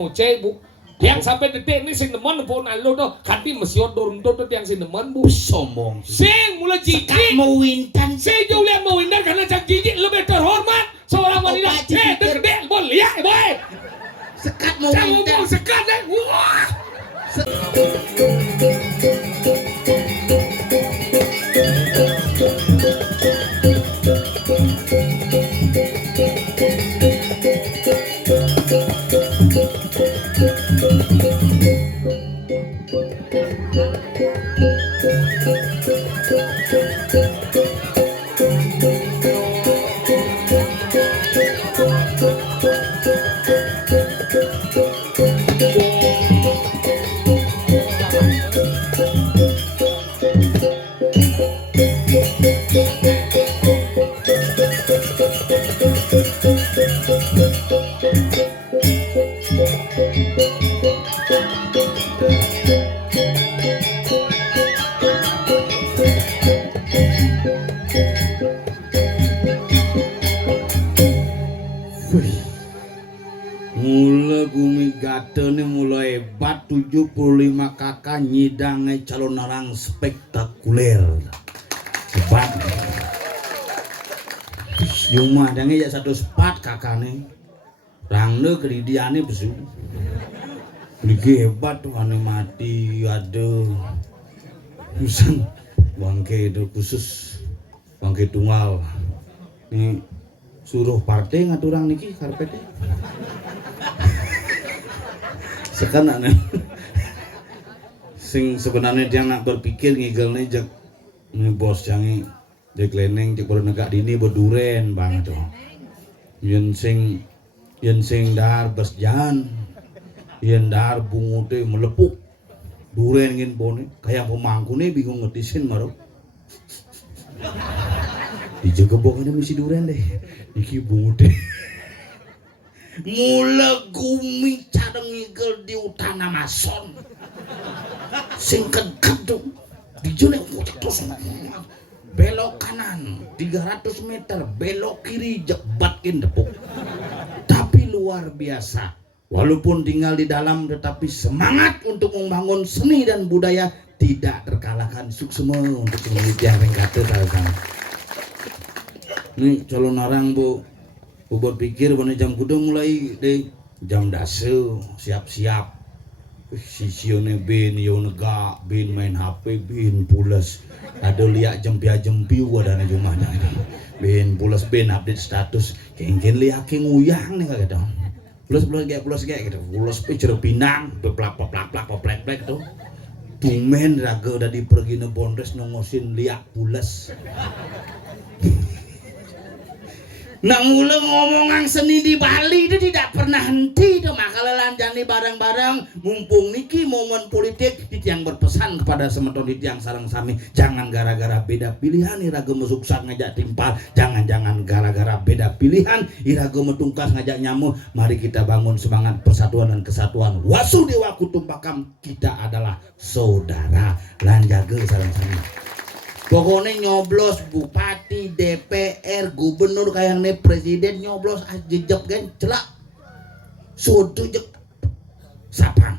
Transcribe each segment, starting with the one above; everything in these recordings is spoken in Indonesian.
Cek bu, yang sampai detik ini sing nemen pun alo tuh, kanti mesti dorong tuh yang sing nemen bu. Sombong. Sing mulai jijik. Mau wintan. Sing jauh lihat mau windan karena cak jijik lebih terhormat seorang wanita. Gede, boleh ya, boy. Sekat mau Jangan wintan. ngomong sekat deh. Wah. Mula gumi gatene mulai hebat 75 kakak nyidange calon narang spektakuler. Hebat. Yuma dange ya satu sepat kakane. Rangne keridiane besu. Lagi hebat tuh ane mati aduh. Usan bangke itu khusus bangke tunggal. Nih suruh partai ngaturang niki karpetnya. Sekarang sing sebenarnya dia nak berpikir ngigelnya jak ini bos jangi jak leneng jak baru negak dini berduren banget tuh yen sing dar berjalan yen dar bungute melepuk duren ngin bone kayak pemangku nih bingung ngetisin maruk dijaga boknya misi duren deh iki bungute mula gumi cadeng ngigel di utana mason sing kedep dijelek terus belok kanan 300 meter belok kiri jebatkin depuk tapi luar biasa walaupun tinggal di dalam tetapi semangat untuk membangun seni dan budaya tidak terkalahkan suksema untuk penelitian yang kata sana ini calon orang bu buat pikir pada jam kuda mulai deh jam dasu siap-siap sisione bin yonega bin main HP bin pulas ada lihat jempia-jempi wadana jumahnya bin pulas bin update status kengken lihat nguyang nih kagak dong pulas kayak gitu pulas picer pinang plak tuh tumen raga udah dipergi ne bondres nongosin lihat pulas. Nak mula ngomongan seni di Bali itu tidak pernah henti tuh makalah lanjani barang-barang mumpung niki momen politik yang berpesan kepada semeton yang sarang sami jangan gara-gara beda pilihan iraga mesuksak ngajak timpal jangan gara-gara beda pilihan iraga metungkas ngajak nyamu mari kita bangun semangat persatuan dan kesatuan wasudewa kutumpakam kita adalah saudara lanjaga sarang sami. Pokoknya nyoblos bupati, DPR, gubernur kayak nih presiden nyoblos jejak kan celak. Suatu jek sapang.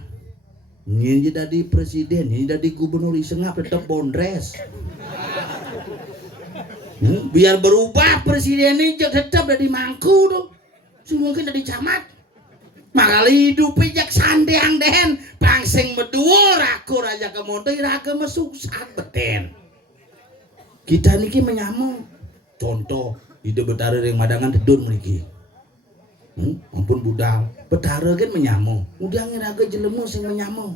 Ini jadi presiden, ini jadi gubernur isengap tetap bondres. Biar berubah presiden ini tetap dari mangku tuh. Mungkin dari camat. Makali hidup jak sandeang dehen, pangsing berdua raku raja kemontai raga mesuksak beten. Kita niki menyamung contoh ide betara yang madangan tidur niki ampun budal betara kan menyamung udah ngiraga jelemu sing menyamung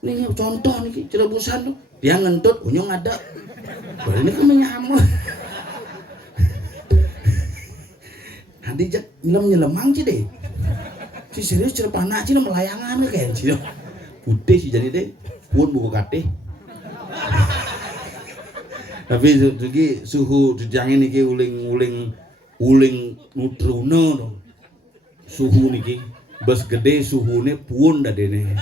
nih contoh niki cerebusan tuh dia ngentut unyong ada ini kan menyamung nanti jak nyelemang sih deh si serius cerepana sih melayangan kayak sih putih sih jadi deh pun buku kate tapi juga suhu jangan niki uling nutruna suhu niki bes gede suhunya pun dah dene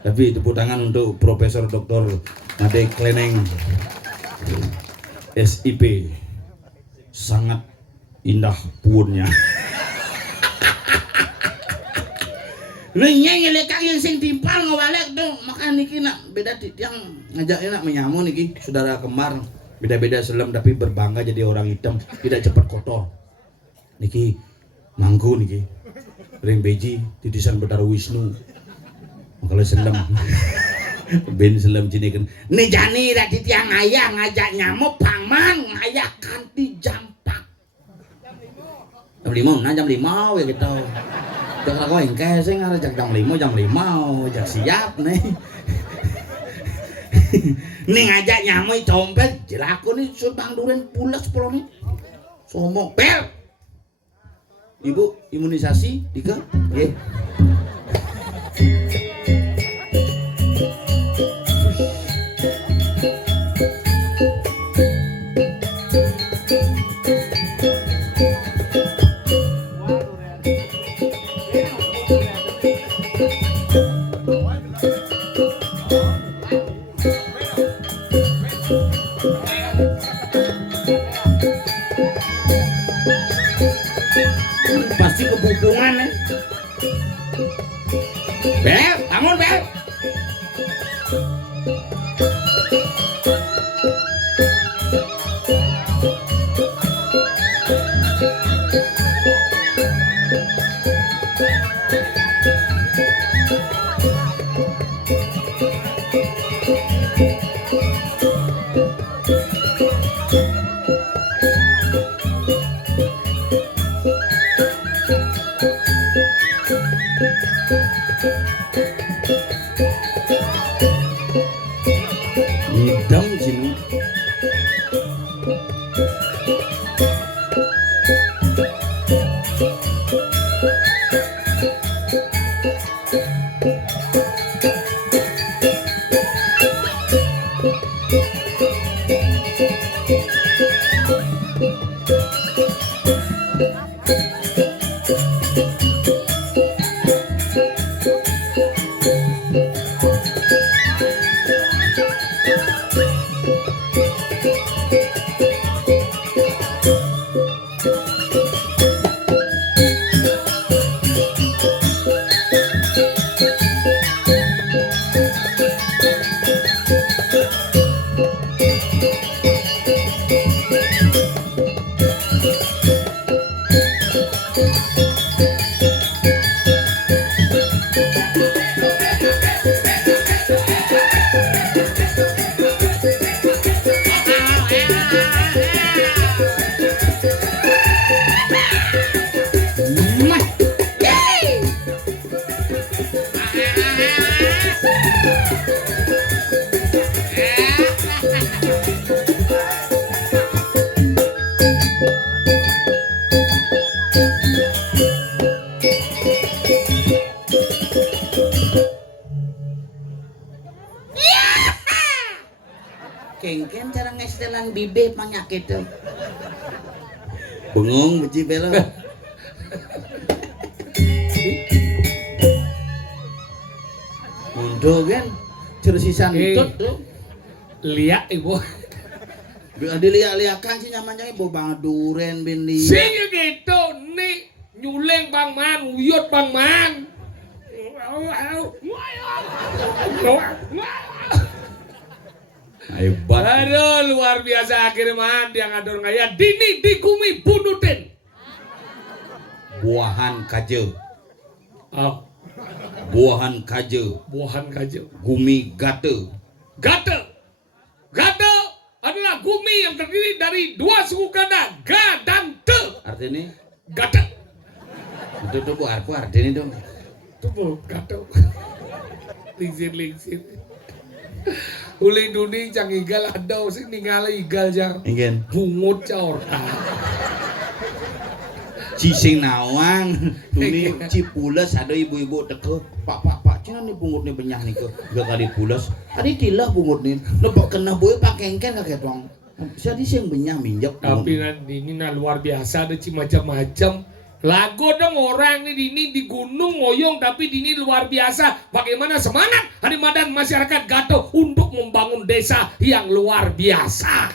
tapi tepuk tangan untuk Profesor Dr. Nade Kleneng SIP sangat indah punnya Nyeng lekak yang sing timpal ngawalek tuh makan niki nak beda yang ngajak nak menyamu niki saudara kembar beda-beda selam tapi berbangga jadi orang hitam tidak cepat kotor niki mangku niki ring beji titisan Betara Wisnu makanya selam ben selam jini kan nih jani tadi tiang ayah ngajak nyamuk pangman ngajak kanti jampak jam 5 nah jam 5 ya gitu. Jangan kau engkau sih ngarep jam 5 jak siap nih. Nih ngajak nyamuk dompet jelaku nih Sultan Duren pulas pulau nih. Sombong pel. Ibu imunisasi dika nggih. Pasti kebupungan nih. Bel, bangun Bel. Ngidam sini. Kengken cara ngestelan bibit penyakit tuh. Bengong beci pelo. Mundo kan cerisisan itu tuh. Lihat ibu. Ada lihat-lihatkan sih nyamannya ibu Bang Duren bin Lia. Sing gitu nih nyuleng Bang Man, uyut Bang Man. Hebat. Aduh luar biasa akhirnya man dia ngador ngaya dini digumi bunutin. Buahan kaje. Oh, Buahan kaje. buahan kaje. Gumi gate. Gate adalah gumi yang terdiri dari dua suku kata ga dan te. Artinya Gate. itu tuh bu artinya dong. Itu bu gate. Lingsir. Uli duning cang igal ada sing ninggal igal jang. Ingin. Bungut caur. Cising nawang, ini cipules ada ibu-ibu teko, pak, cina nih bungut nih benyah nih ke, gak kali pules, tadi tilah bungut nih, lepak kena boy pak kengken kakek dong, jadi sih yang benyah minjak. Tapi nanti ini luar biasa ada macam-macam. Lagu dong orang nih ini di gunung ngoyong tapi di ini luar biasa. Bagaimana semangat hari Madan masyarakat Gato untuk membangun desa yang luar biasa.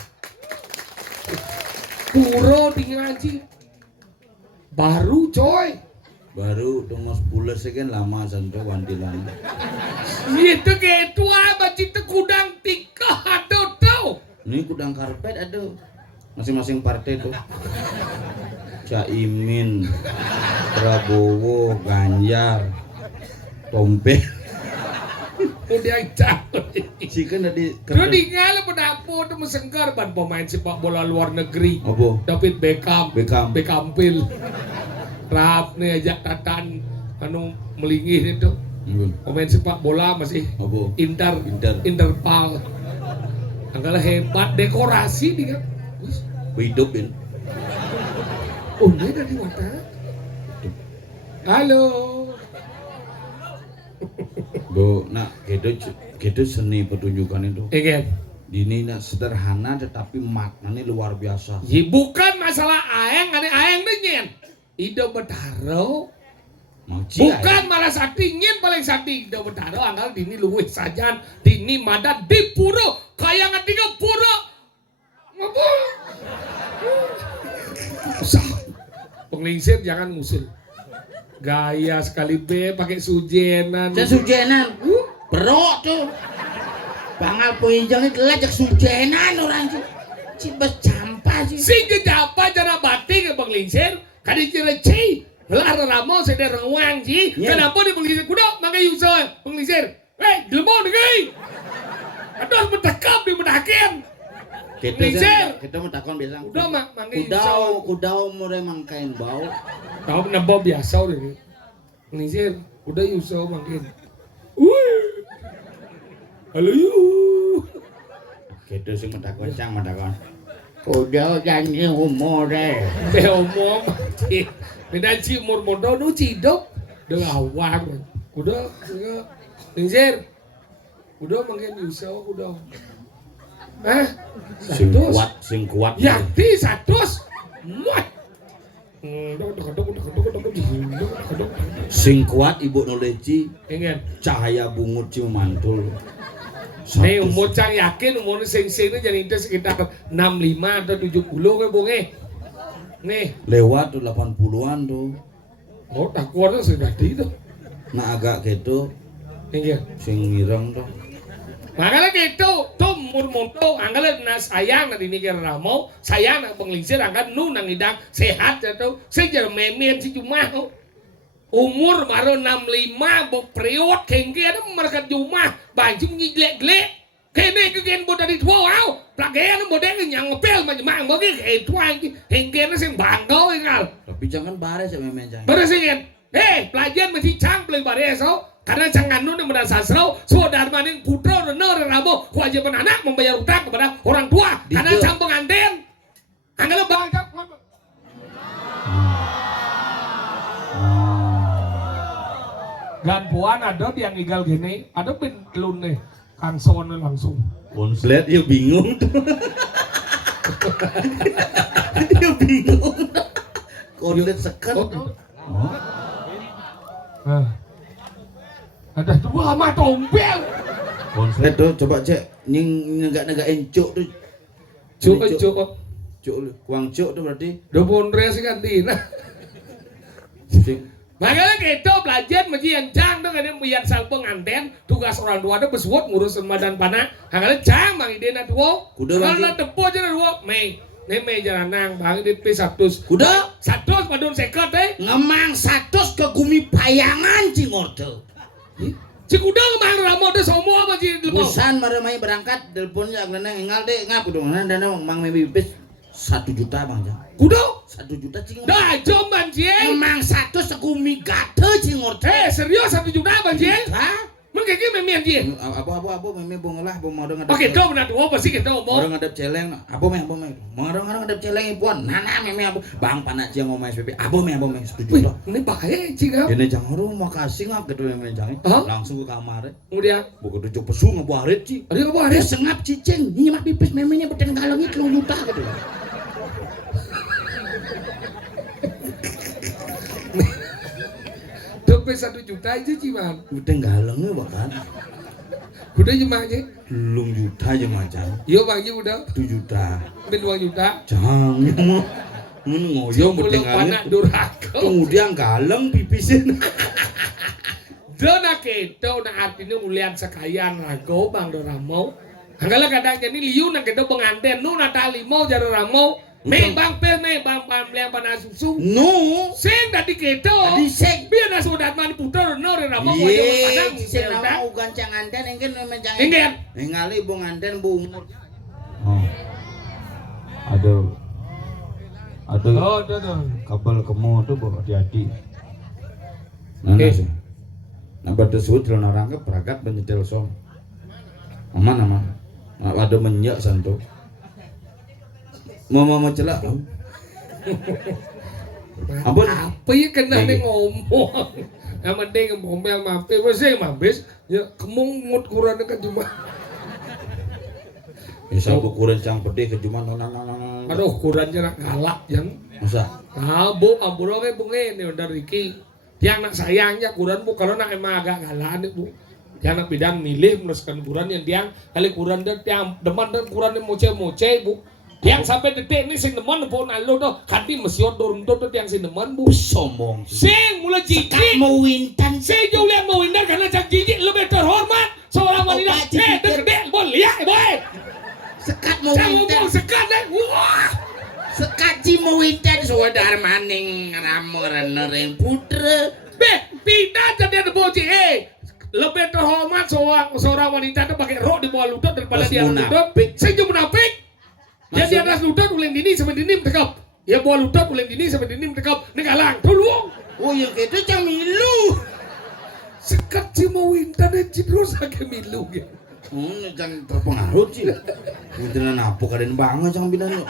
Puro di ngaji. Baru coy. Baru tunggu 10 sekian lama santo wantilan. Itu gitu apa cita kudang tika aduh tau. Ini kudang karpet aduh. Masing-masing partai tuh. Caimin, Prabowo, Ganjar, Tompe. Udah jauh. Sikan tadi Terus tinggal penapo tuh mesengkar ban pemain sepak bola luar negeri. Apa? David Beckham. Beckham. Bekampil. Rap nih ajak tatan anu melingih itu. Pemain sepak bola masih Apa? Inter. Inter. Interpal. Angkala hebat dekorasi dia. Hidupin. Oh, dia dari mata. Halo. Bu, nak gitu seni pertunjukan itu. Ingin. Ini nak sederhana tetapi maknanya luar biasa. Ya bukan masalah aeng, ada aeng nyen. Ido Betaro. Bukan malah sakti nyen paling sakti Ido Betaro anggal dini luwih sajan dini madat di puro kayangan 3 puro. Ngapul. Usah. Penglingsir jangan ngusil. Gaya sekali be pakai sujenan. Saya sujenan. Perok tuh. Pangal penginjang itu lajak sujenan orang sih. Cibas campa sih. Si japa jana batik penglingsir. Kadi cira ci. Lar ramo sede rewang ji. Kenapa di penglingsir kuda makai yuso penglingsir. Delmo nih. Aduh mentekap di medakin. Kita mau takon biasa. Udah manggil yuso. Kudau mulai mangkain bau. Tahu kenapa biasa udah. Penglingsir udah yuso manggil. Halo yu. Kita sih mau takon cang mau takon. Kudau janji umur deh. Omong. Beda ci umur modo nu cidok. Udah awang. Udah penglingsir. Udah manggil yuso udah. Sing kuat. Yakti satus. Muat. Sing kuat ibu noleci. Ingin. Cahaya bungut ci mantul. Nih umur cang yakin umur sing-sing ini jadi sekitar 65 atau 70 ke bonge. Nih. Lewat tuh 80-an tuh. Oh tak kuat tuh sudah di itu. Nah agak gitu. Ingin. Sing ngirang tuh. Makanya gitu, tuh mur-murto, anggalan na sayang na dinigir ramo, sayang na penglingsir, anggalan nu nang idang sehat ya tuh, sejar memen si Jumaho. Umur baru 65, bok period, kengke ada mereka Jumah, baju ngiglek-glek, kene kegen bo dari tua wow, plagaya na model yang ngepel macam bagi kayak tua kengke na sing bangga ingal. Tapi jangan bares ya memen jangan. Bares ingin, pelajar masih cang pelai bares oh. Karena jangan nu yang sasro, saudara maning putra dan ramo kewajiban anak membayar utang kepada orang tua. Karena cang pengantin, anggal bangga. Ganpuan ada yang igal gini, ada pintlun nih, kang son langsung. Konslet ya bingung tuh. Dia bingung. Konslet sekat. Ada dua mah tompel. Konslet tuh coba cek nying negak-negain cuk tuh. Cuk. Kuang cuk tuh berarti. Do pondres kan dina. Makanya gitu belajar mesti yang cang tuh kadang biar sal pengantin tugas orang tua tuh besuat ngurus madan panah. Hangale cang mang idena tuh. Kalau tepo aja tuh Mei jalan nang bang di P100. Kuda 100 padun seket ngemang 100 ke gumi payangan cingorte. Si kuda ngemang ramo tuh semua apa sih telepon. Busan maremai berangkat teleponnya ngeneng ingal deh ngap kudu dana mang mebibis 1 juta bang. Kuda 1 juta cing. dah jom banjir. Ngemang 100 segumi gate cingorte. Serius 1 juta banjir. Hah? Mengkiki memian dia. Apa meme bongolah mau ngadep. Oke, kau benar tuh apa sih kita ngomong? Orang ngadep celeng, apa meh mau orang ngadep celeng ipuan. Nana meme apa? Bang panak cia ngomong SPP. Apa meh 1 juta. Ini bahaya cing. Ini jangan orang makasih ngap gitu meme jangan. Langsung ke kamar. Kemudian Buku tujuh pesu ngebuarit ci. ada apa ada? Sengap cicing. Ini mah pipis memenya beten galong itu juta gitu. Dompet 1 juta aja ciman. Beten galongnya bahkan. Udah jemahnya? Belum juta aja macam. Iya bang udah. 1 juta. Ben 2 juta. Jangan Ngoyong Mulang panak bedeng durhaka. kemudian galeng pipisin. Dona keto na artinya ulian sekayan rago bang doramau. Hanggalah kadang jadi liu na keto pengantin nu natali mau jara ramau. Me bang pe me bang liang panas susu. No. Sing tadi keto. Tadi sing. Biar na sudat man putar no ramau Iya, wajah padang. sing nama gancang anten engken mencang. Engken. Ningali bung anten bungut. Oh. Aduh. Oh, tuh. Kabel kemu tuh bawa hati-hati. Nah, sih. Nah, pada suut celana rangka peragat penyetel som. Aman. Nah, ada menyak santo. Mau celak. Apa? Apa ya kena nih ngomong. Yang penting ngomel mampir, wes mampir. Ya kemung ngut kurang kan cuma. Bisa ukuran cang pede ke cuma nang. Aduh kurang jenak galak yang. Masa? Bu ampun oke bunge nih udah Riki. Yang nak sayangnya kurang bu kalau nak emang agak galak nih bu. Yang nak bidang milih meneruskan kurang yang tiang kali kurang dan tiang deman dan kurang yang moce bu. Yang sampai detik ini sing deman pun alo doh kanti mesiot dorong doh tiang sing deman bu. Sombong. Sing mulai jijik. Mau wintan. Sing jauh lihat mau windan karena cak jijik lebih terhormat seorang wanita. Gede boleh ya boy. Sekat mau Saya wintan. ngomong sekat deh. Wah. Sekaji mau wintan saudara maning ramor nereng putra. Pindah jadi ada boci. Lebih terhormat seorang wanita itu pakai rok di bawah lutut daripada Mas di atas lutut. munafik. Saya juga munafik. Dia di Maksud- atas lutut uleng dini sampai dinim tekap. Ya bawah lutut uleng dini sampai dinim tekap. Ini galang. Tolong. Oh yang itu cang milu. Sekat si mau internet cidros agak milu gitu. Cang terpengaruh sih. Wintenan apa kalian banget cang bidan.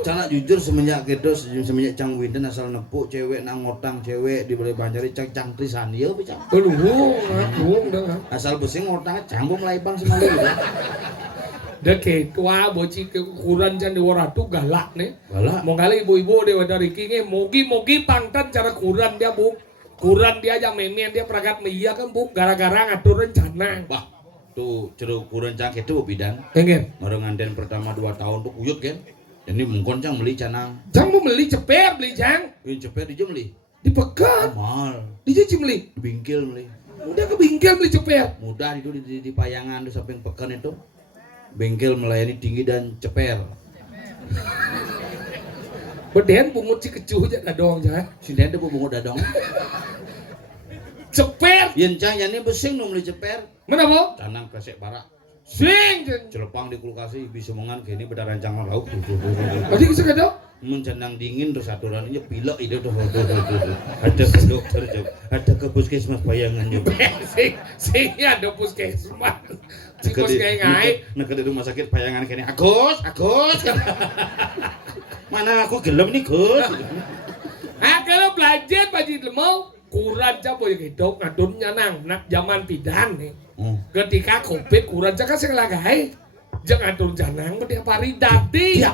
Cang jujur semenjak gitu semenjak cang winten asal nepuk cewek nang ngotang cewek di boleh banjari cang trisan ya cang. Tolong dah. Asal besing ngotang cang mulai bang semalih gitu. Dah ketua boci kekuran jan dewa ratu galak nih. Galak. Mau kali ibu-ibu dewa dari kinge mogi pangtan cara kuran dia bu. Kuran dia aja memen dia peragat meia kan bu. Gara-gara ngatur rencana. Wah, tuh ceruk ukuran cang itu bidan. Engen. Orang nganten pertama 2 tahun tuh kuyut kan. Ini mungkon cang beli canang. Jang mau beli cepet beli jang. Ini cepet dia beli. Dipegat. Mal. Dia beli. Di bingkil beli. Udah ke bingkel beli cepet. Mudah itu di payangan tuh samping pekan itu. Bengkel melayani tinggi dan ceper. Beden bungut si kecuh aja dong jangan. Sini ada bungut dadong. Cepet. Yen cang yani besing nu meuli ceper. Mana bu? Canang kresek barak. Sing. Celepang di kulkasi bisa mongan kini beda rancang lauk. Tadi bisa kado? Mun canang dingin terus aturannya pilek itu tuh. Ada ke dokter jauh. Ada ke puskesmas bayangan jauh. Sing ada puskesmas. Cikos ngai-ngai. Nak di rumah sakit bayangan kini. Agus. Mana aku gelem nih Gus. Nah kalau belajar Pak Lemau kurang capo ya gitu ngadun nyanang nak zaman pidan nih. Ketika covid kurang cakap sing lagai. Jangan atur janang tiap hari dadi.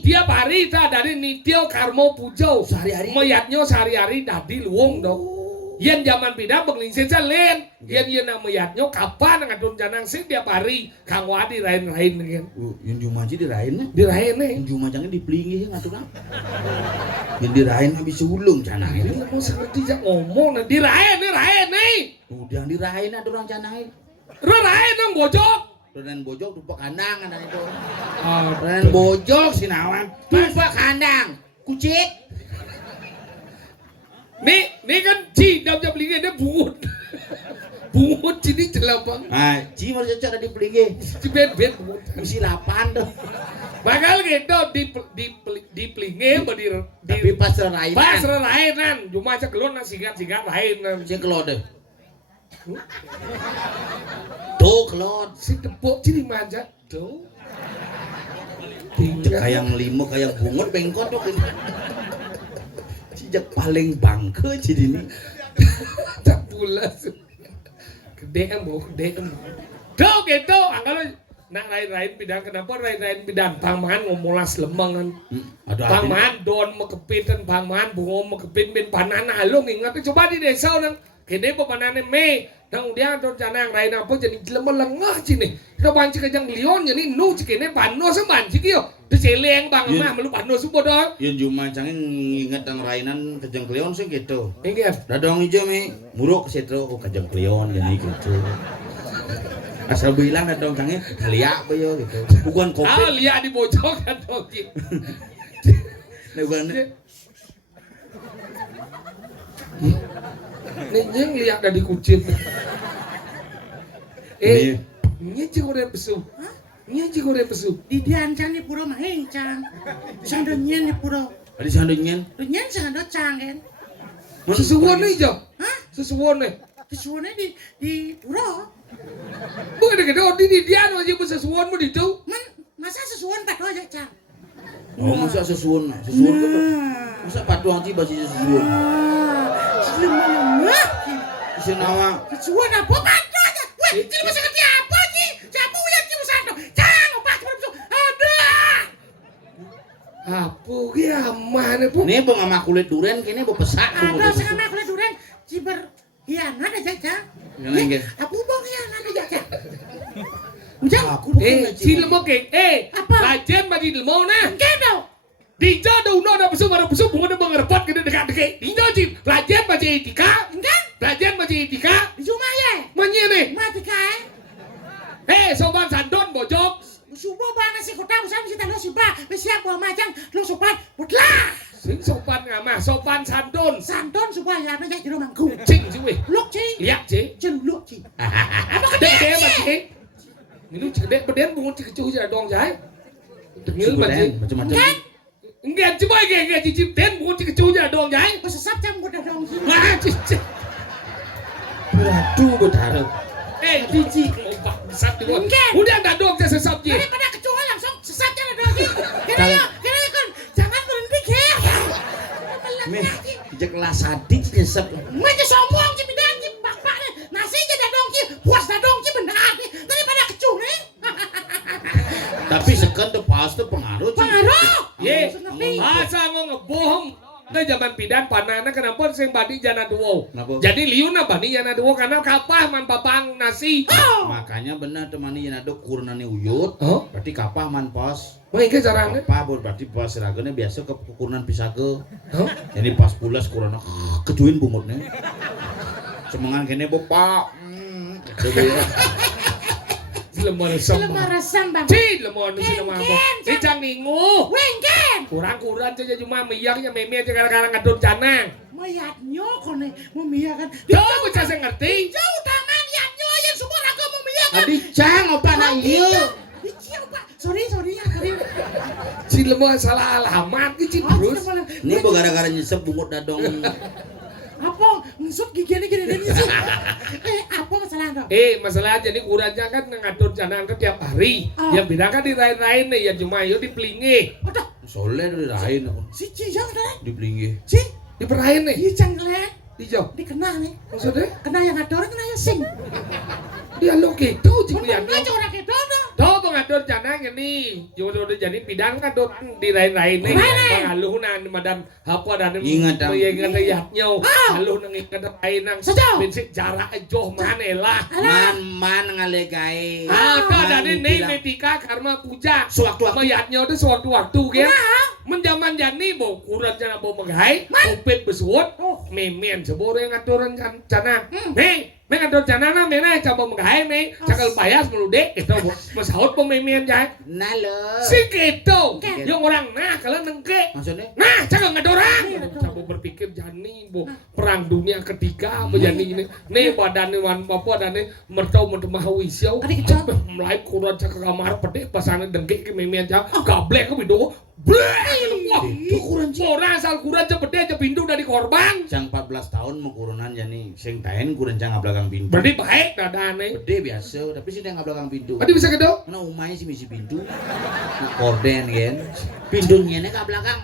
Tiap hari ta dari nitio karmo pujo. Sehari-hari. Mayatnya sehari-hari dadi luwung dong. Yen zaman pidan bengling senja len. Yen mayatnya kapan ngadun janang sing tiap hari Kang Wadi lain-lain kan. Yang jumanji dirain nih. Dirain nih. Yang jumajangnya dipelinggi ngatur apa? Yang dirain habis sulung canang Ini ini. mau seperti jak ngomong nih. Dirain nih. Udah dirain ada orang canang ini. Rain dong bojok. Renan bojok tumpah kandang anak itu. Ah, Renan bojok sinawan tumpah kandang. Kucit. Nih kan cidam jam lingi dia bungut. Bungut cini celapang. Nah, ci mau cocok ada dipelinggi. Cibet bungut. Misi 8 tuh. Bakal gitu di pelingi Tapi pas rainan. pas rainan. Cuma aja kelon singkat rainan. Sing kelot deh. Tuh kelot. Si tepuk cini manja. Tuh. Cek kayang limo kayang bungut bengkot tuh. Cijak paling bangke ci ini. Tak pula. Gede bu. Tuh gitu. Angkalo nak rain pidan kenapa rain pidan paman ngomolas lemangan. Ada Paman don mekepitan paman bungo mekepin bin panana lo ingat coba di desa orang kene pemanane me nang dia atur canang rain apa jadi jelema lengah cini. Kita banci kajang lion jadi nu cikene pano semban cikio. Tu celeng bang mah melu pano subo do. Yen cuma canggih inget ang rainan kejeng kleon sih gitu. Ingat. Dadong hijau mi muruk setro oh kejeng kleon jadi gitu. Asal bilang dadong canggih liak apa yo gitu. Bukan kopi. Ah liak di bojong kan dong. Nah, bukan. Nenjeng liak dari kucing. Nya cigore pesu. Nya cigore pesu. Di diancan di pura mahincang. Sandonyen di pura. Adi sandonyen. Donyen sando cangen. Sesuwon nih jo. Hah? Sesuwon nih. Kesuwane di pura. Bukan gede di dia aja sesuwon mu di tu. Man, masa sesuwan patuh aja cang. Oh, masa sesuon kan. Masa patuang ti basi sesuon. Lemah. Senawa. Kesuwan apa patuh aja. Weh, jadi masa kerja apa sih? Siapa yang cium sando? Cang, apa begitu? Aduh. Apa ki aman pu. Ini bang sama kulit duren kini bu pesak. Ada sama kulit duren ciber hianat aja cang. Nggak. Aku bang hianat aja cang. Ujang. Silmo ke. Apa? Lajen bagi ilmu nah. Kedo. Dijo do uno da pesu baru pesu bunga da mengerpat gede dekat. Dijo cip. Lajen bagi etika. Enggak. Lajen bagi etika. Di rumah ya. Manye nih. Mati kae. Soban sandon bojok. Subuh banget sih kota usah bisa lo siapa siap bawa macam lo sopan putlah Sing sopan ngamah, sopan sandon. santon supaya apa ya di rumahku Cing sih weh. luk ci Lihat cing. jeluk ci Apa gede bagi? Ini gede beden bungun cik cuci dong jai. Tengil bagi. Macam-macam. kan Enggak coba enggak cicip den bungun cik cuci dong jai. pesesat jam gua dong Wah cicip. Waduh, berdarah. Biji ombak besar di luar. Enggak. Udah enggak dong saya sesat ji. daripada kecoa langsung sesat aja dong kira kan jangan berhenti kek Meh, jek lah sadik nyesep. Macam sombong ci bidan ci bak-bak nih nasi aja dadong ci puas dadong ci benar nih daripada kecoa nih Tapi sekan tuh pas tuh pengaruh. Ci. pengaruh Ye, ngerti masa mau ngebohong. Nah zaman pidan panana kenapa sing badi jana duo. Kenapa? Jadi liun na badi jana duo karena kapah man papang nasi. Makanya benar temani yang ada kurunane uyut. Oh, Berarti kapah man pas. mengke caranya. Apa berarti pas seragane biasa ke kurunan pisake. Oh, Jadi pas pulas kurana kecuin bungutnya. Semangan kene bapak. lemah resam. lemah resam bang Ci lemah nu sih lemah apa? Ken, Ci cang ningu. wengken Kurang-kurang saja cuma miyaknya meme aja kadang-kadang ngadon canang. mayatnya kone memia kan Coba bocah saya ngerti. jauh tangan yatnya yang semua raga memia kan Adi cang opa na ieu. dicium pak sorry ya sorry Ci lemah salah alamat ki Ci terus. Ini bu gara-gara nyesep bungut dadong. apa ngusut gigi gini nyusut apa masalah anda Masalah jadi kurangnya kan ngatur canang kan tiap hari. Oh. Yang beda kan dirain-rain nih ya cuma yo dipelingi. aduh Soleh dari lain si cijang kan dipelinggi. si Diperain nih. iya cangklet Dijo. dikenal nih Maksudnya? kena yang ngador kena yang sing Dia lo gitu Ci bener Priyanto. aja orang itu dong Tuh pengatur canang ini. Yo udah jadi pidan kan tuh dirain-rain nih. Haluh nan madan apa dan Ingat, Am. ingat yatnya. Ah. Haluh nang ikat rain nang Sejauh. prinsip jarak joh manela. Man ngalegai. Ada dan ini metika karma puja. Sewaktu-waktu. Mayatnya udah sewaktu-waktu kan. Menjaman jani bau kurang jana bau megai. Kopet besuot. Memen sebore ngaturan canang. Nih. Mek atur canana mena coba menggawe nih cakal payas meludek itu masaut pemimpin jay Nalo. si gitu Oke. yang orang nah kalian nengke Maksudnya? nah cakal ngadoran coba berpikir jani bu perang dunia ketiga apa jani ini nih badannya wan apa dan nih mertau mahawisau mulai kurang cakal kamar pede pasangan dengke ke memian jay gablek ke bido wah kurang orang asal kurang cepede aja pintu dari korban Cang 14 tahun mau kurunan jadi sing tahen kurang cang belakang pintu. berarti baik dadane Gede biasa, tapi sih dia nggak belakang pintu. Adi bisa kedo Karena umahnya sih misi pintu. Korden kan. Pintunya nggak belakang.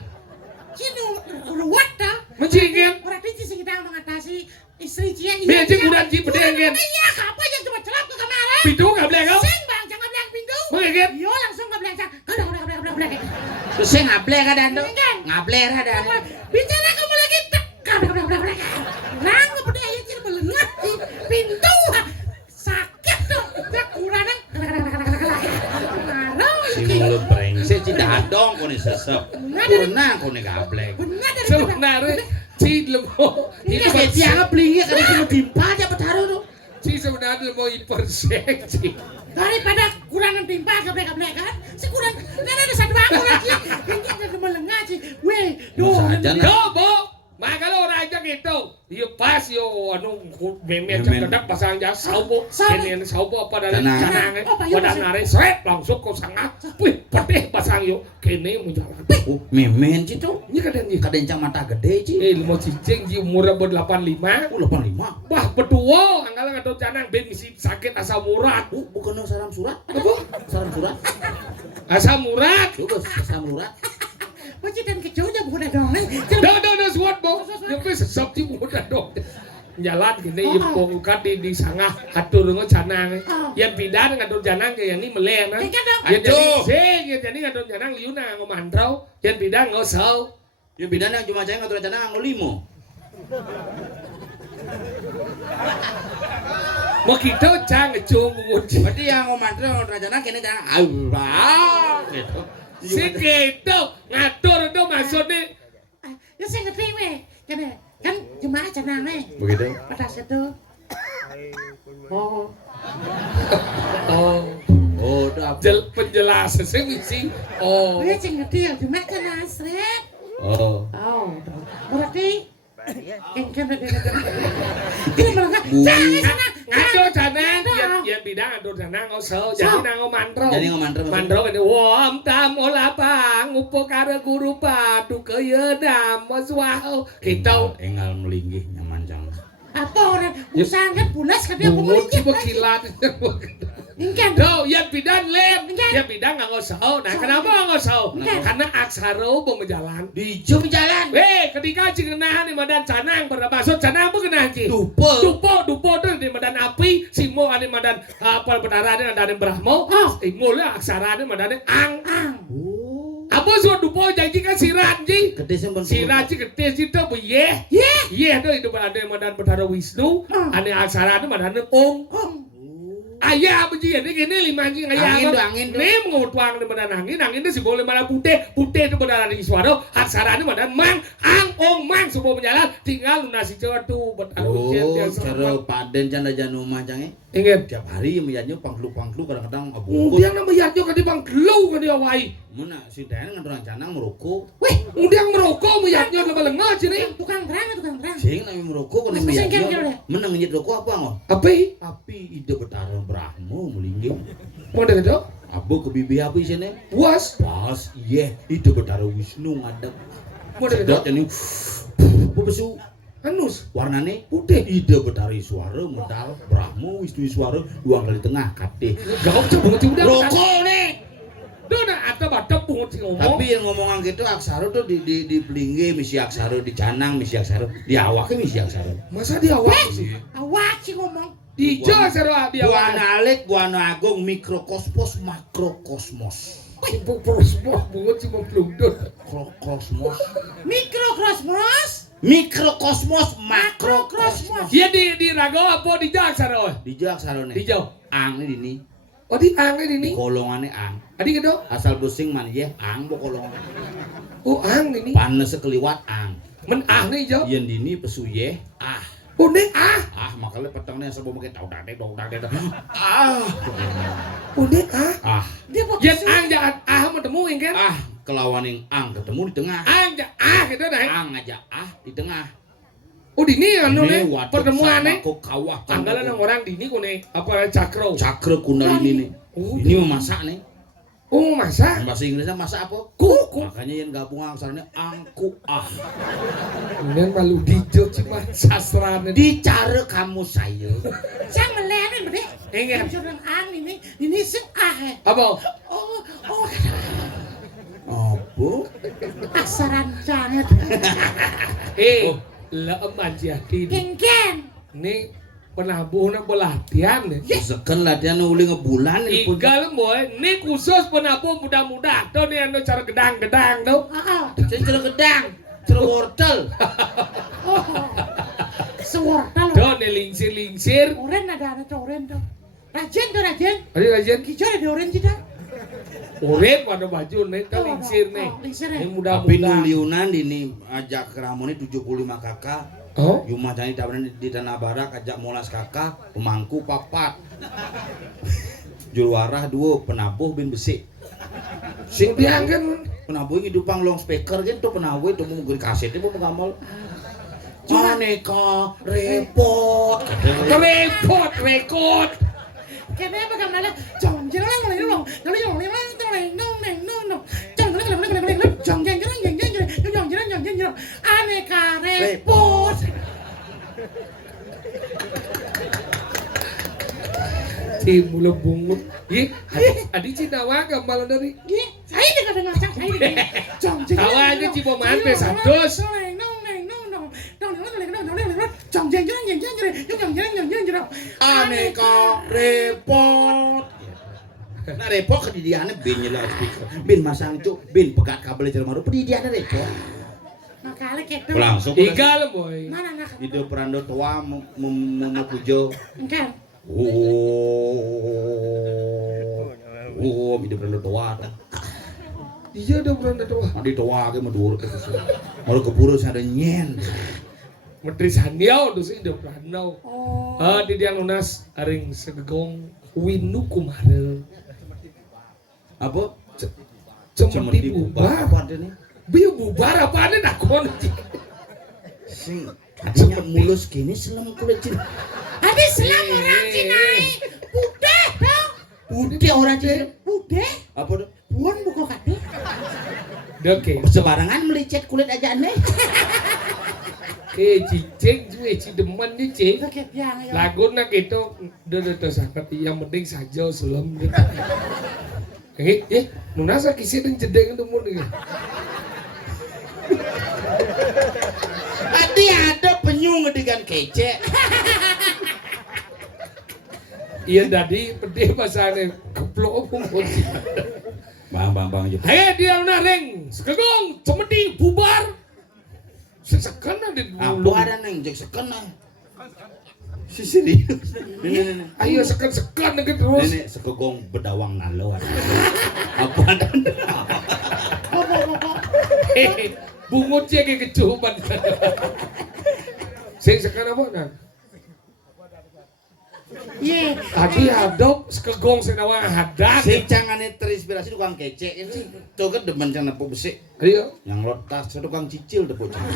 sini ruwet dah mencingin berarti sih kita mengatasi istri cia Dia cing kurang cing bedeng kan iya apa yang cuma celap ke kemarin pintu nggak boleh kau sing bang jangan bilang pintu mengingat iya langsung nggak bilang udah Terus saya ngablek kan dando. Ngablek kan. bicara kamu lagi tak udah nang udah ya ciri melengah pintu dong kone sesep. Purna kone gablek. Benar dari Sebenarnya si lemo Ini kayak tiang belinya kan cuma timpa aja petaruh tuh. si sebenarnya mau imperseksi. daripada kurang timpa gablek kan. Si kurang ada satu aku lagi. Ini ada melengah sih. Weh, Saja nah. Tuh, Bu. Makanya orang aja gitu. Iya pas yo anu memet cedak pasang jas saubo. Ini saubo apa dari canang. Pada nare sret langsung kau sangah. Wih, pedih pasang yo. Kene mau jalan. Oh, memen sih tuh. Ini kadang nih. Kadencang mata gede sih. Mau cicing ji umurnya ber 85. 85. Wah, berdua anggalan ngadon canang ben misi sakit asam urat. Bukan salam surat. Apa? Salam surat. Asam urat. Coba salam surat. Macam dan kecaunya bukan dong. Dah suat bo. Yang pe sesep ti udah dong. Jalan gini yang bongkar di sangah atur dengan canang. Yang pindah ngadon canang kayak ini meleng kan. Yang jadi sing, yang jadi ngadon canang liuna ngomantrau, yang pindah ngosau. Yang bidana yang cuma saya ngatur rencana nganggo limo. Mau kita cang ngecung ngunci. Berarti yang ngomantre rencana kene jangan gitu. Si gitu ngatur itu maksudnya. Ya saya ngerti weh. Kan jemaah canang Begitu. pada situ. Oh. Oh, Oh, udah. penjelasan saya misi. Oh, Weh saya ngerti ya jemaah canang sret. Oh. Oh. Berarti kan Kita melengah. Jangan sana. ngatur canang, yang pindah ngatur canang ngosau. Jadi nang ngomantro. Jadi ngomantre. Mandro ini wom tamu lapang upo kare guru padu keyeudam moswao kita Engal melinggih nyamanjang. Apa orang usahakan pulas kan dia bungut pemulih. coba kilat Ingkan. do yang bidan lem yang bidan nggak ngosau nah kenapa nggak ngosau karena aksara berjalan Di jum jalan. ketika cengenahan di madan canang bermaksud canang apa kenah ci Dupo. dupo tuh di madan api simo ada madan apa berdarah ada brahmo mulai aksara ada madan ang Oh. apa suat dupo janji kan sirat ji Gede sing sirat ji gede situ bu ye tuh itu ada madan berdarah Wisnu ada aksara ada madan om ayah apa ji ini gini lima ji Angin tuh, angin tuh. nih mengutuang di madan angin itu sih boleh madan putih itu berdarah di suara aksara ada madan mang ang ong mang semua berjalan tinggal lunasi jawa tuh berdarah Oh, cara paden canda janu macangnya. ingat Tiap hari meyaknya pangklu kadang-kadang abungkut. Undiang nama yatyo kan di bang gelau kan dia wai. Mana si Dayan ngantor canang merokok. Wih, undiang merokok mu yatyo nama lengah sini. Tukang terang. Sing nami merokok kan Mas pesing kan meyaknya. dia. Menang nyet rokok apa ngo? Apa? Api ide betara Brahmo melinggih. Mau ada itu? Abo ke bibi api sini. Puas. Pas iya ide betara Wisnu ngadep. Mau ada itu? Sedot ini. Apa besu? Anus. Warnane putih ide betari suara medal Brahmo Wisnu suara dua kali tengah kate. Gak usah bungut sih udah. Rokok nih. Duh, nah atap bungut sih ngomong. Tapi yang ngomongan gitu aksara tuh di pelinggi misi aksara di canang misi aksara di awaknya misi aksara. Masa dia awak sih? Awak sih ngomong. Di jo seru dia awak. Buana alik, buana agung, mikrokosmos, makrokosmos. Semua bungut sih mau pelundut. Kosmos. Mikrokosmos. Mikrokosmos, makrokosmos. Iya di rago apa di jo seru? Di jo aksara nih. Di jo. Ang nih ini. Oh di angin ini. Kolongannya ang. Adi gitu. Asal busing man ya, ang bo kolongan. Oh ang ini. Panas sekeliwat ang. Men ang nih jo. Yen dini pesuye ah. Oh nih ah. Ah makanya petangnya sebelum makin dong. Oh nih ah. Ah. Dia mau Yen ang jangan ah mau temuin kan? Ah kelawan yang ang ketemu di tengah. Ang ah gitu dah. Ang aja ah di tengah. Oh di ini anu nih waduk pertemuan sama nih. kok kawah. Tanggalan yang orang di ini kone apa cakro. Cakra kundalini nih. Oh, Ini mau masak nih. oh masa? Bahasa Inggrisnya masak apa? Kuku. Makanya yang gabung aksaranya angku ah. Ini malu dijo cuma sastra nih. Dicara kamu saya. Sang meleleh berde. Ingat. Curang ang ini sing Apa? Oh, Apa? aksaran canget. Leem aja di Kengken. ini penabuhnya pelatihan nih. Sekan latihan uli ngebulan ini. Igal boy, ini khusus penabuh muda-muda. Tuh nih anu cara gedang-gedang tuh. Saya cerah gedang, cerah wortel. Sewortal. Tuh nih lingsir-lingsir. Oren ada coren tuh. Rajen tuh Rajen. Ayo Rajen. Kijau ada oren kita. Urip pada baju nih, kan lingsir nih. Lingsir Ini ya. Tapi mudah-mudahan. nuliunan ini ajak keramoni 75 kakak. Oh, Yuma tani tabanan di Tanah Barak ajak molas kakak, pemangku papat. Julwarah 2 penabuh bin besi. sing diangkat. Penabuh ini dupang long speaker gitu penabuh itu mau gue kaset itu mau gamal. Maneka repot. Repot, rekod. Kayaknya apa kamarnya? Jong jeng lang lang lang, lang lang lang lang lang lang lang. Jong jeng lang lang lang lang, jong jeng jeng jeng jeng jeng, jong jeng jeng jeng jeng. Aneka repot. Si mula bungut. Ih, adi Cinawa gambar dari. Gih, saya dengar dengar saya dengar. Jong jeng. Awalnya Cibo Mante sadus. Jong jeng jeng jeng jeng jeng, jong jeng jeng jeng jeng. Aneka repot. Nah repot kedidiannya bin nyela speaker. Bin masang cuk, bin pegat kabel jalan maru kedidiannya repot. Makanya kita. Langsung Igal boy. Mana nak? ide perando tua memujo. Engkau. Ide perando tua. Iya udah beranda doa. Mandi tua ke medur ke situ. Maru keburu ada nyen. Menteri Sandiau tuh sih udah berandau. Oh. Di diang lunas aring segegong winu kumarel. Apa? Cemeti bubar. Apa nih? Biar bubar apa nih nak kon? Sing hatinya mulus gini selam kulit cina. Habis selam orang Cina. Udah dong. Udah orang cina. Udah. Apa tuh? Buan buku kaki. Oke. Sebarangan melicet kulit aja aneh. Cicing juga cideman nih cing. Kaget yang ya. Lagu nak itu udah sangat yang penting saja selam. Nunasa kisih dan jedeng itu mun nih. Tadi ada penyu ngedigan kece. Iya tadi pedih pasane keplok pun. Bang. Ayo dia naring, sekegong, cemeti bubar. Sesekan ada Apa dulu. ada neng jek sekena. Si serius. Nenek. Ayo sekan deket terus. Nenek sekegong bedawang nalo. Apa ada? Bungut dia kayak kecupan. Sing sekan apa kan? Iya. Tadi hadap sekegong senawa hadak. Si cangane terinspirasi tukang kece sih. Coket demen cang nepuk besi. Ayo. Yang lotas tukang cicil depuk cang.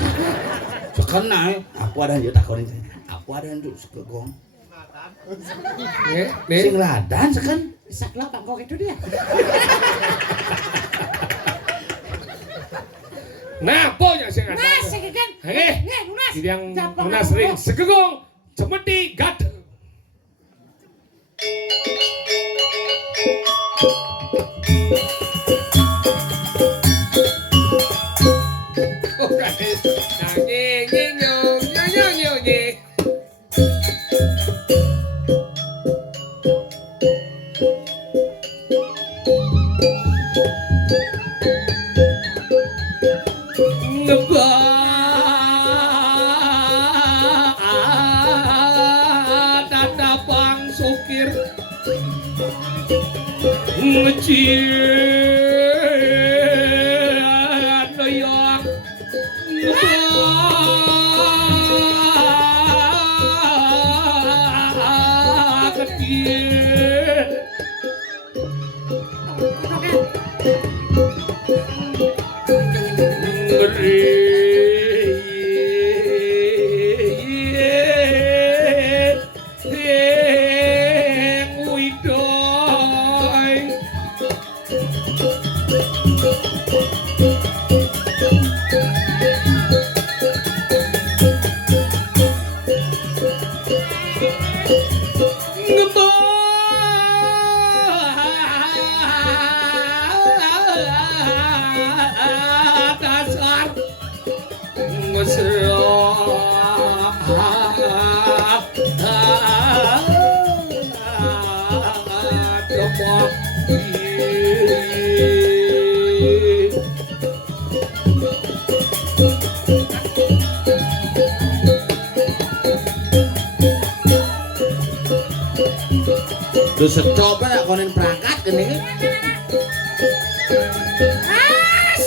Sekena aku ada yo takonin. Aku ada untuk sekegong. Sing ladan seken. Saklah bangkok itu dia. Nah, pokoknya sing ada. Mas, sekian. Lunas. Yang lunas ring sekegong, cemeti gat. Ngecian yang kecil Terus stop nak konen perangkat gini. As.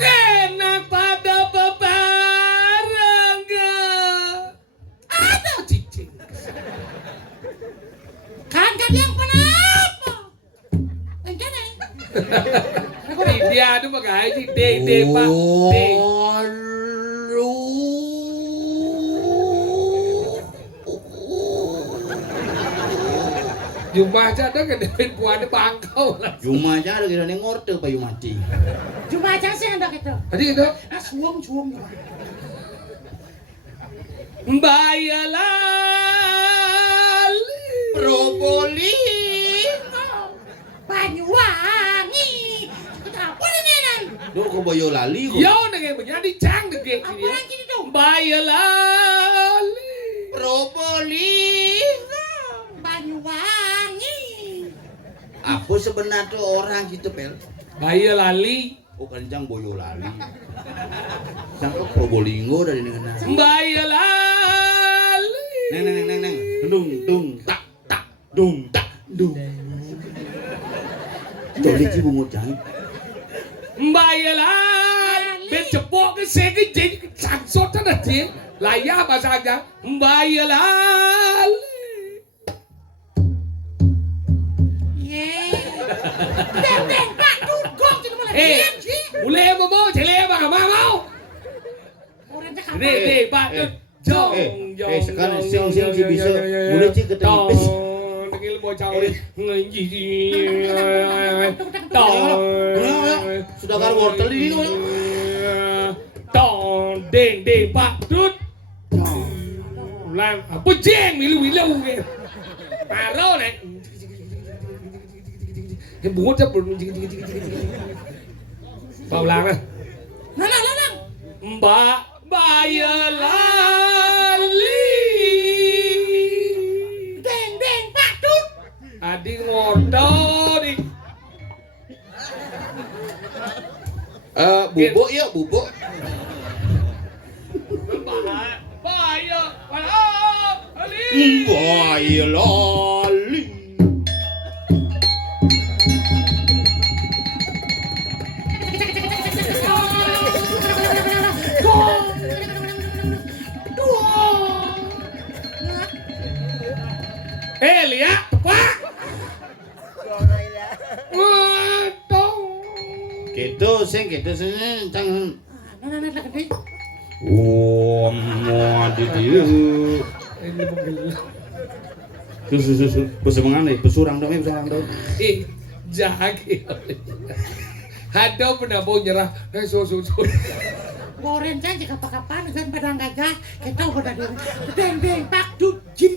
Enak pada bebareng ada cicing. Kan yang kenapa? Enggak nih. Dia ada pakai sih de pak de. Jumlah aja ada kedepan puan bangkau lah. Cuma aja ada kira ngorte payu mati. Cuma aja sih hendak itu. Tadi itu Suang. bayalah Propoli. Banyuwangi. Kita apa nih nan? Duh kok Boyolali kok. yo nengeng menjadi cang dege Apa ini. lagi itu? Bayalah Propoli. Banyuwangi. Apa sebenarnya orang gitu pel? bayalali Oh kencang Boyolali. Sampai Probolinggo dari negara. bayalali Neng. Dung tak dung. Jadi si bungut jangan. bayalali ben cepok ke segi jadi sangsot ada dia layak bahasa aja bayalali Deng, Pak, dugong sini malah diam sih. boleh mau cele apa mau Orang cakap. de pak jong sekarang sing si bisa mulai sih ketemu pes. Ngil bocah oleh ngeji Sudah karo wortel ini kok. tong deng pak tut lang apa jeng milu ke taro nek cái búa chấp vào làng này Lang. bayalali Deng, Pak, dut. adi ngodo di Bubuk ya bubuk. bayalali Boyolali. lihat pak ngetong Gitu sing cang. Nah, gede. Oh, mau di dia. ini penggel Susu. Bisa mengane, besurang dong. jagi ada pernah mau nyerah so Goreng kan jika kapan kan padang gajah kita udah deng Pak, dut. Jin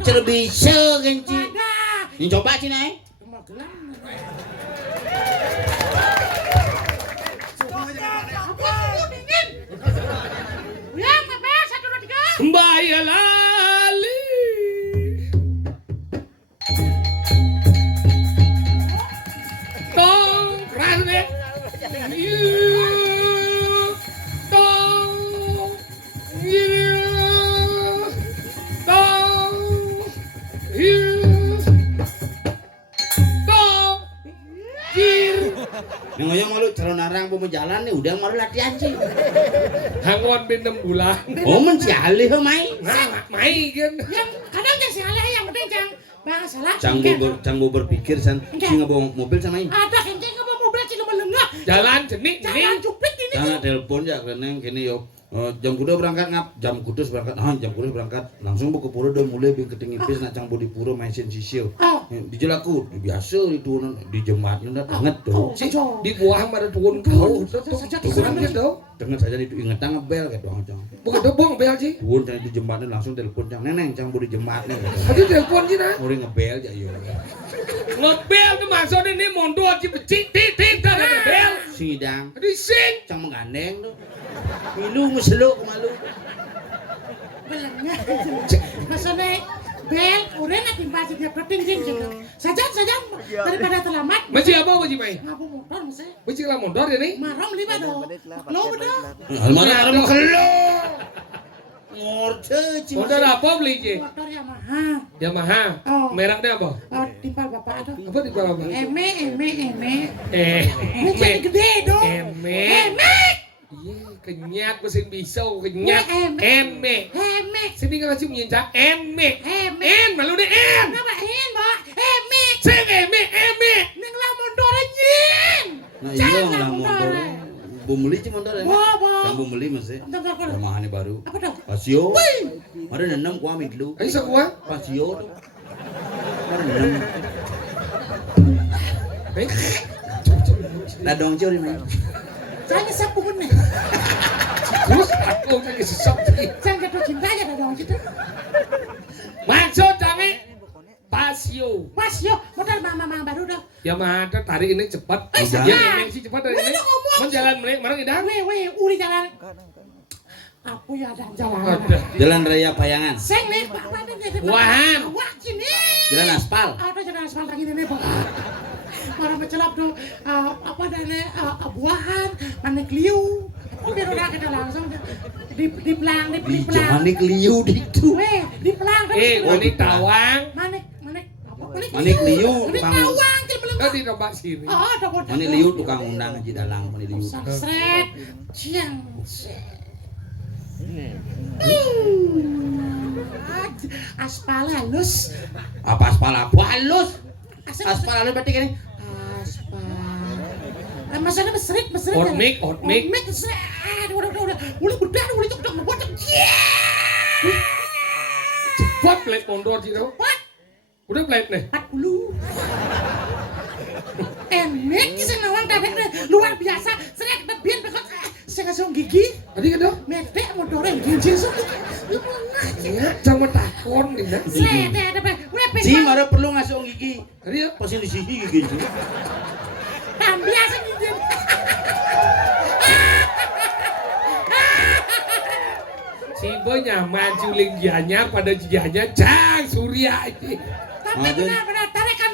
Cer bisa genci. Ada. Ini coba sini ay. Magelang. Ya, apa? 1, 2, 3. bayalali tong keras deh tong Yang ngoyong malu calon narang mau jalan nih udah malu latihan sih. hangon bin 6 bulan Oh mencali ho mai. nah mai kan Yang kadang yang salah yang penting jangan bang salah. Canggu berpikir san si ngebawa mobil sama ini. Ada kencing ke mobil cina melengah. jalan jenik Jangan cuplik ini. Jangan telepon ya karena kini yo jam kuda berangkat ngap jam kudus berangkat jam kudus berangkat langsung bu ke pura udah mulai bi ketinggi pis nak canggu di pura main sensisio di jelaku biasa di turun di jembatan udah banget tuh sih di buah ada turun kau turun gitu dengar saja itu inget ngebel kayak doang cang bukan ada bong bel sih turun di jembatan langsung telepon cang neneng cang bu di jembatan tadi telepon sih nah mulai ngebel aja yo ngebel tuh maksudnya ini mondo aja becik titik kan ada ngebel sing idang di sing cang menggandeng tuh milu ngeseluk malu Maksudnya bel, udah nanti pasti dia ting ting ting. Saja daripada terlambat. Masih apa Pak Mai? Ngapu motor mesti. Masih lah motor ini? Marah melibat dong. Lo betul. Almarhum arep kelo. Ngorde ci. Motor apa beli Ci? Motor Yamaha. Yamaha. Oh. Mereknya apa? Oh, timpal bapak ada. Apa di bawah Pak? Eme. Eh, Ini jadi gede dong. Eme. Iya, kenyak mesin pisau, kenyak. Eme. Sini kan masih menyincang eme. En, malu deh en. Kenapa en, Mbak? Eme. Sing eme. Neng lah motor anjing. Nah iya lah motor. Bumeli ci motor ya. Bo. Yang bumeli mesti. Bentar, Ramahane baru. apa dong? Pasio. Mari nenam ku amit lu. Ayo sakua. Pasio tuh. Mari nenam. Eh, Ladong curi main. Saya sapu bener. terus aku lagi sesok. Saya jatuh cinta aja dah dong gitu. Maksud kami Pasio. Mas yo, motor mama baru dah. Yamaha tuh tarik ini cepat. Udah. Ya ini sih cepat dari ini. Udah ngomong. Mau jalan melek, mana kita? Uri jalan. Aku ya ada jalan. Ada. Jalan raya Payangan. Seng nih, Pak. Wahan. Wah, gini. Jalan aspal. Ada jalan aspal lagi nih, Pak. Orang mencelap tuh apa dana buahan, manik liu. Biar udah kita langsung di pelang. Manik liu itu. Di pelang. Ini tawang. Manik Manik liu, Manik Bang. tawang kita belum. Kan di tempat sini. Oh, ada bodoh. Manik liu tukang undang aja dalang manik liu. Sret, ciang. Aspal halus. Apa aspal apa halus? Aspal halus berarti gini. Aspal. Maksudnya mesrit. Hotmix. Hotmix mesrit. Udah. Mulai bedah, mulai cok. Cepat plate mondor sih tau. What? Udah plate nih. 40. Enek kisah nawang dadek luar biasa. Seret bebian bekot. Saya ngasih gigi. Tadi kan dong? Medek motornya gigi sok. Ya, jangan takon nih nak. Seret ada apa? Udah Si mara perlu ngasih gigi. Tadi ya. Pasti di sini gigi. biasa gigi. Si Boy nyaman culing gianya pada gianya Jang Surya ini. Tapi benar tarik kan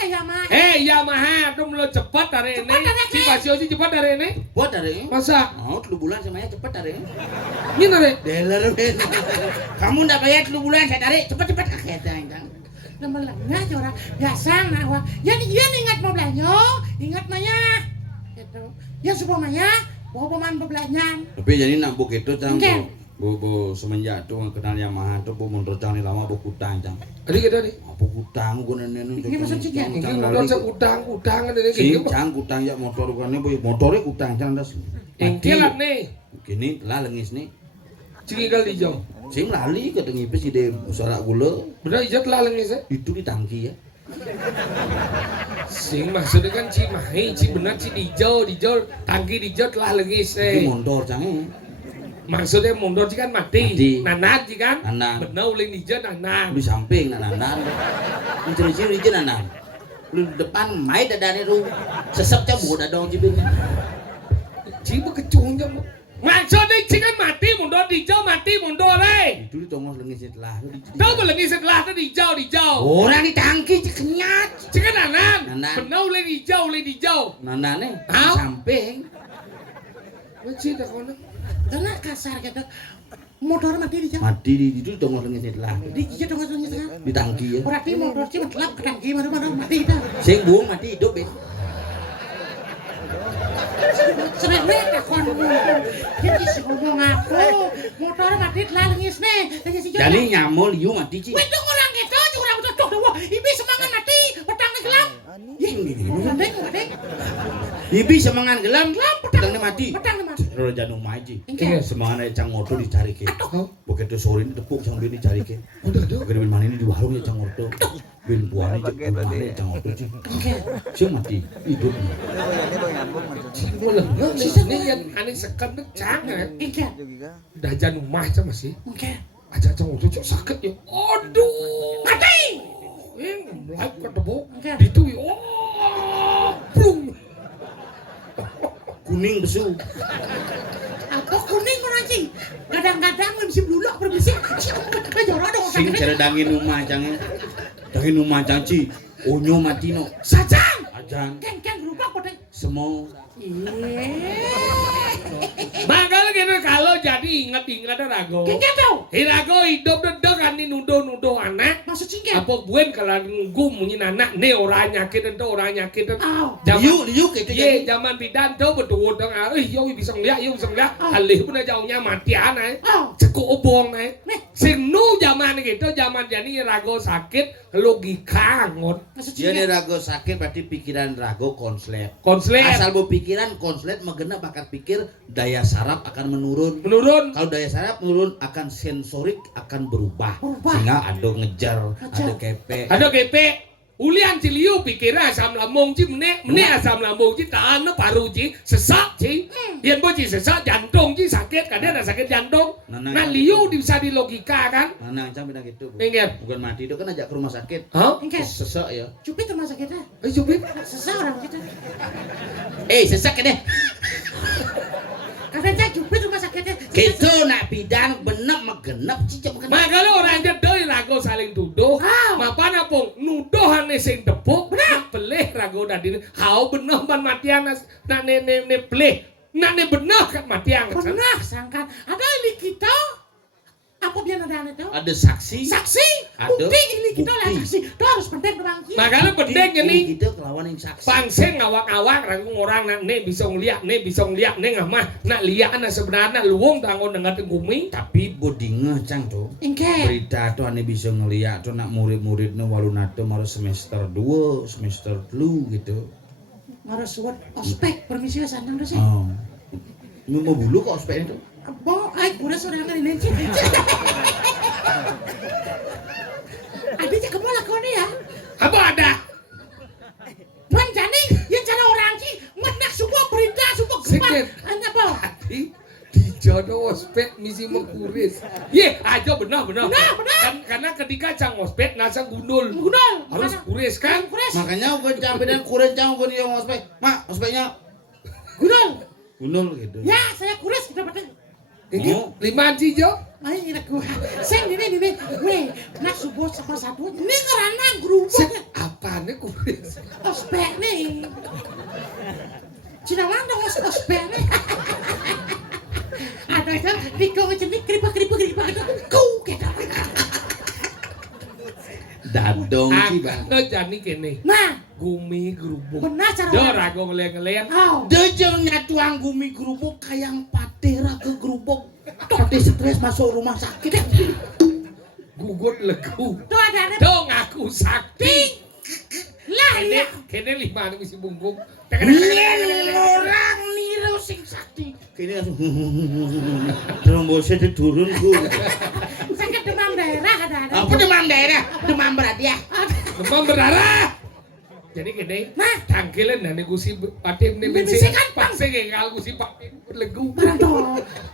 Yamaha. Yamaha tuh lo cepat dari ini. Cepat dari Si ini. Basio sih cepat dari ini. Buat dari Masa? mau 3 bulan semuanya cepet dari Ini dari. dealer men. Kamu ndak bayar 3 bulan saya tarik cepet kakek tang. Namanya aja orang biasa nah wah. Yan ingat mau belanja, ingat maya. Gitu. Ya semua maya, bawa pemain bebelanyan. Tapi jadi nak buk itu cang. Oke. Bu semenjak tuh kenal Yamaha tuh bu mundur cang ni lama bu kutang cang. Tadi kita nih. Apa kutang gua nenen Ini maksud sih, Jan? Ini motor saya udang kan ini Si kayak cang kutang ya motor gua nih bu motornya kutang cang das. Engkelan nih. Gini lah lengis nih. Cinggal di jauh. Sim lali ke tengipis ide sorak gula Benar ijat lah lengis ya. itu di tangki ya. Sing maksudnya kan Cimahi, benar dijauh, tangki dijauh lah lengis Itu motor cang Maksudnya mundur sih kan mati. Nanat sih kan? Nanat. Benar uling dijauh nanat. di samping nanan. Mencuri-curi aja nanan. Lu depan mai dadane ru. Sesep ca buda dong jibin. Cibu kecungnya. Maksudnya sih kan mati mundur dijauh mati mundur Itu ditongos lengis setelah lu Tahu boleh lagi setelah itu dijauh. Orang di tangki kenyat. Sih kan nanan. Nanan. Benar uling dijauh. Nanane di Hah? samping. Macam dah kau nak. Karena kasar gitu. Motor mati di jalan. Mati di itu ditongos lengis setelah. Di jatuh ngasihnya sekarang. Di tangki ya. Berarti motor cuma telap ke tangki mana mati kita. Sing buang mati hidup ya. Sering tak ngomong. Jadi si ngomong aku. Motor mati lengis nih. Lengis si Jadi nyamol liu mati ci. Wih dong orang gitu, orang cocok dong. Ibi semangat mati, petang di gelam. Ngadeng. Ibi semangan gelam pedang mati. Petang di mati. Rola janung maji. Engke. Semangan cang motor dicari ke. Begitu sore ini tepuk sambil dicari ke. Udah. Begitu mana ini di warung ya cang motor. Bin buahnya cang motor ci. Engke. Si mati hidup. Cibu lengah. Ini yang aneh sekan tuh jangan. Engke. Dah jangan rumah aja masih. Engke. Aja cang waktu cok sakit ya. Aduh. Mati. Mulai ke tebuk. Engke. Itu ya. Oh. Plung. Kuning besu. Apa kuning orang cing? Kadang-kadang bisa belulak berbisik. jorok dong Sing sakit. jare dangi numacang. Dangi numacang ci. Onyo matino. Sajang. Ajang Keng berubah kok. semua. Makanya kita kalau jadi ingat-ingat Rago. Kengken tau. Rago hidup dedek kan ini nuduh anak. Maksud cingken. Apa buen kalau nunggu munyin anak nih orang nyakit itu orang nyakit itu. Aw. Liu gitu Ye, jadi. zaman bidan tuh betul dong. Yo bisa ngeliat, yo bisa ngeliat. Alih pun jauhnya mati aneh. Aw. Cukup obong nih. Nih. Sing nu zaman gitu, zaman jadi Rago sakit, logika ngon. Maksud Dia cingken. nih rago sakit berarti pikiran rago konslet. Konslet Asal mau pikiran konslet megena bakal pikir daya saraf akan menurun. menurun. Kalau daya saraf menurun akan sensorik akan berubah. Berubah. Sehingga ada ngejar, Ngejar. ada kepe. Ada kepe. Ulian ciliu pikirnya asam lambung ci mene asam lambung ci tahan paru ci sesak ci. Yen bo ci sesak jantung ci sakit kadang ada sakit jantung. Nah liu bisa di logika kan? Mana ancam bilang gitu. Bu. Ingat. Bukan mati itu kan ajak ke rumah sakit. Hah? Kengken. Sesek ya. Cupit rumah sakitnya. Cupit. Seseorang gitu. Sesek deh. Katanya cupit rumah sakitnya. Gitu nak bidang benek megenep cicak megenep. Makanya orang jedoi rago saling tuduh. Mapana pong nuduhane sing tepuk. Nak pelih rago dadine. Hau bener ban matian nak ne pelih. Nak ne bener kan matian. Pernah sangkan. Ada ini kita. Apa biar ada itu? Ada saksi. Saksi. Ada Bukti ini kita lah bukti. saksi. Itu harus penting doang. Makanya penting ini. Kita kelawan yang saksi. Pangseng ngawak-ngawak ragu orang nak ne bisa ngeliat ne ngamah nak lihat anak sebenarnya luwung tangon dengar tenggumi. Tapi bodinge cang tuh. Engke. Berita tuh ane bisa ngeliat tuh nak murid-muridnya walunate mau semester 2, semester 3 gitu. Harus buat ospek permisi sanang sih. Oh. Ini mau bulu kok ospek itu? Apa? Ay, udah sudah kali ini. Adanya kamu lakukan ya? Apa ada? Wan jani, yang cara orang sih menak sebuah berita, sebuah gempa. Sikit. Hanya apa? Di jodoh ospek misi mengkuris. Ye, aja benar. Benar. Karena ketika cang ospek nasa gundul. Gundul. Harus kuris kan? Kuris. Makanya gue capek dan kuren cang gue yang ospek. Mak, ospeknya Gundul. gundul gitu. Ya, saya kuris kita penting. Ini Oh. 5 cijo. Ayo ini gua. Seng ini. Weh, nak subuh sama satu. Ini karena gerubuk. Apa nih kuris? Ospek nih. Cina mana ospek nih? Ada itu dikau jenik kripa itu kau kita. Dadong sih bang. Lo jani kene. Nah, Gumi gerubuk. benar cara. Do rago ngeliat-ngeliat. Oh, Dejengnya tuang gumi gerubuk kayak patera ke gerubuk. Tapi stres masuk rumah sakit. Gugut legu. tuh ada. Do ngaku sakti. Lah Kene iya. kene 5 nih misi bungkung. Orang niru sing sakti. Kini langsung trombosnya turun ku. Sakit demam daerah ada. Apa demam daerah? Demam berat ya. Demam berdarah. Jadi kene. Nah, Tangkilan dan gusi patim nih Bensin bensin kan, Bang. pakse kayak gusi patim legu. Barang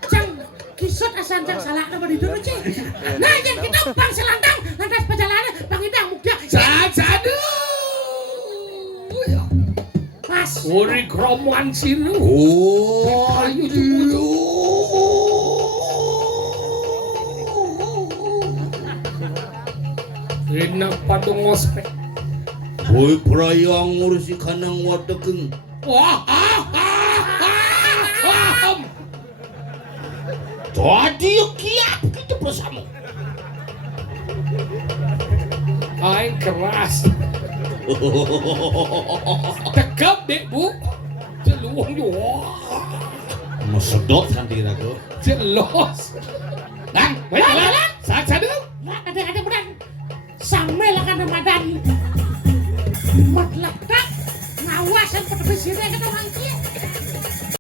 cang kisut asan cang salah nama di dulu cing. Nah yang kita bang selantang lantas perjalanan bang Idang Mukda. Sadu. Pas. Ori kromuan siru. Oh, Ayo Enak pada ngospek. boy prayang ngurusi kanang wadegeng. Wah, Tadi kiap kita bersama. aing keras. Tegap deh bu. Jeluang yo. Mesedot nanti rago. Jelos. Dan, banyak saat sadu. Ada beran. Sampai lah kan Ramadan. Mat letak ngawasan pada besirnya kata mangki.